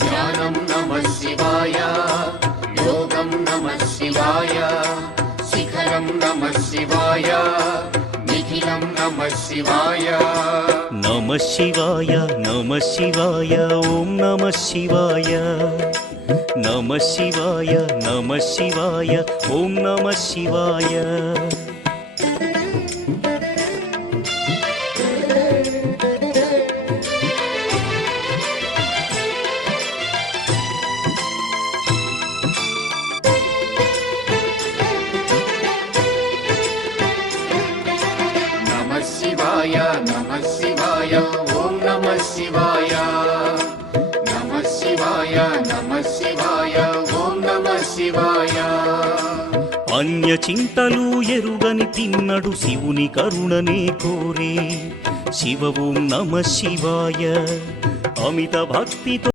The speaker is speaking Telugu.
ధ్యానం నమః శివాయ, యోగం నమః శివాయ, శిఖరం నమః శివాయ, నిఖిలం నమః శివాయ. నమః శివాయ నమః శివాయ ఓం నమః శివాయ. నమః శివాయ నమః శివాయ ఓం నమః శివాయ. నమః శివాయ నమః శివాయ ఓం నమః శివాయ. నమః శివాయ నమః శివాయ ఓం నమః శివాయ. అన్య చింతలు ఎరుగని తిన్నడు శివుని కరుణనే కోరే. శివ ఓం నమః శివాయ. అమిత భక్తితో